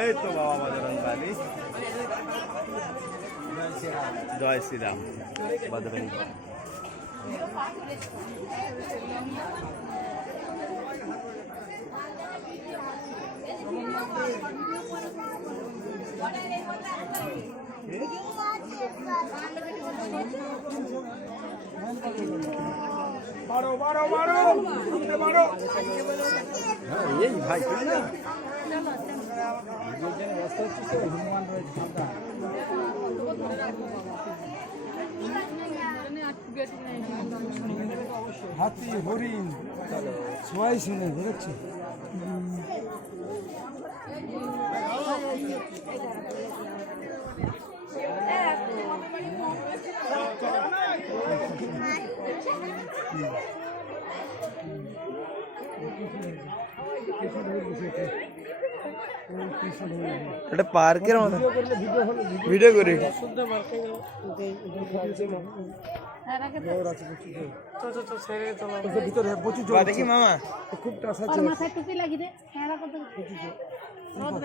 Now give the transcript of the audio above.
এই তো বাবা বজরং বালি, জয় শ্রীরাম বজরং বালি। বারো বারো বারো বারো এই ভাই হনুমান রয়েছে হাতি হরিণ সবাই শুনে বুঝেছি। এটা পার্কের মতো ভিডিও করি। ভিতরে প্রচুর দেখি মামা খুব মাথায় টুপি লাগিয়ে দে।